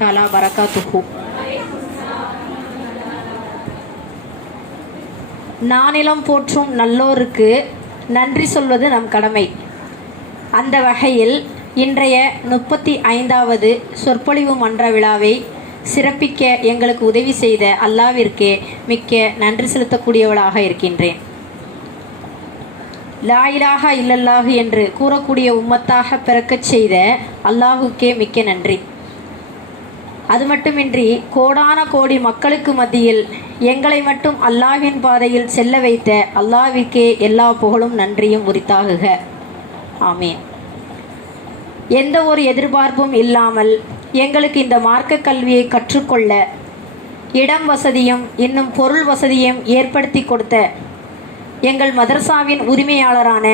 தாலா பரகாத்துஹு. நானிலம் போற்றும் நல்லோருக்கு நன்றி சொல்வது நம் கடமை. அந்த வகையில் இன்றைய 35வது சொற்பொழிவு மன்ற விழாவை சிறப்பிக்க எங்களுக்கு உதவி செய்த அல்லாவிற்கே மிக்க நன்றி செலுத்தக்கூடியவளாக இருக்கின்றேன். லா இலாஹா இல்லல்லாஹு என்று கூறக்கூடிய உம்மத்தாக பிறக்கச் செய்த அல்லாஹுக்கே மிக்க நன்றி. அது மட்டுமின்றி கோடான கோடி மக்களுக்கு மத்தியில் எங்களை மட்டும் அல்லாஹ்வின் பாதையில் செல்ல வைத்த அல்லாஹ்விற்கே எல்லா புகழும் நன்றியும் உரித்தாகுக. ஆமீன். எந்த ஒரு எதிர்பார்ப்பும் இல்லாமல் எங்களுக்கு இந்த மார்க்க கல்வியை கற்றுக்கொள்ள இடம் வசதியும் இன்னும் பொருள் வசதியும் ஏற்படுத்தி கொடுத்த எங்கள் மதரசாவின் உரிமையாளரான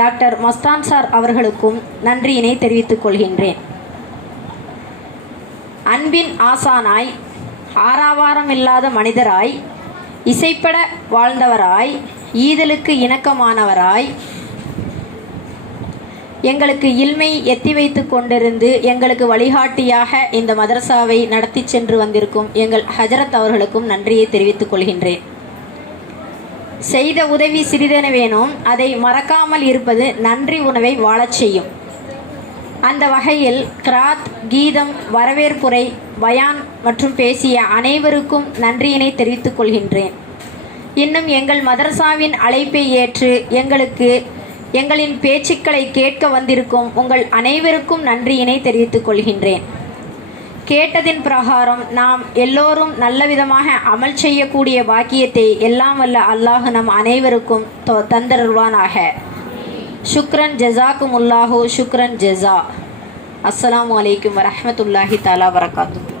டாக்டர் மஸ்தான் சார் அவர்களுக்கும் நன்றியினை தெரிவித்துக் கொள்கின்றேன். அன்பின் ஆசானாய், ஆறாவாரம் இல்லாத மனிதராய், இசைப்பட வாழ்ந்தவராய், ஈதலுக்கு இணக்கமானவராய், எங்களுக்கு இல்மை எத்தி வைத்து கொண்டிருந்து எங்களுக்கு வழிகாட்டியாக இந்த மதரசாவை நடத்தி சென்று வந்திருக்கும் எங்கள் ஹஜரத் அவர்களுக்கும் நன்றியை தெரிவித்துக் கொள்கின்றேன். செய்த உதவி சிறிதெனவேனும் அதை மறக்காமல் இருப்பது நன்றி உணவை வாழச் செய்யும். அந்த வகையில் கிராத், கீதம், வரவேற்புரை, பயான் மற்றும் பேசிய அனைவருக்கும் நன்றியினை தெரிவித்துக் கொள்கின்றேன். இன்னும் எங்கள் மதரசாவின் அழைப்பை ஏற்று எங்களின் பேச்சுக்களை கேட்க வந்திருக்கும் உங்கள் அனைவருக்கும் நன்றியினை தெரிவித்துக் கொள்கின்றேன். கேட்டதின் பிரகாரம் நாம் எல்லோரும் நல்லவிதமாக அமல் செய்யக்கூடிய பாக்கியத்தை எல்லாம் வல்ல அல்லாஹ் நம் அனைவருக்கும் தந்தருள்வானாக. ஷுக்ரன் ஜஸாக்குமுல்லாஹு ஷுக்ரன் ஜஸா. அஸ்ஸலாமு அலைக்கும் வரஹ்மத்துல்லாஹி தஆலா வரகாத்துஹு.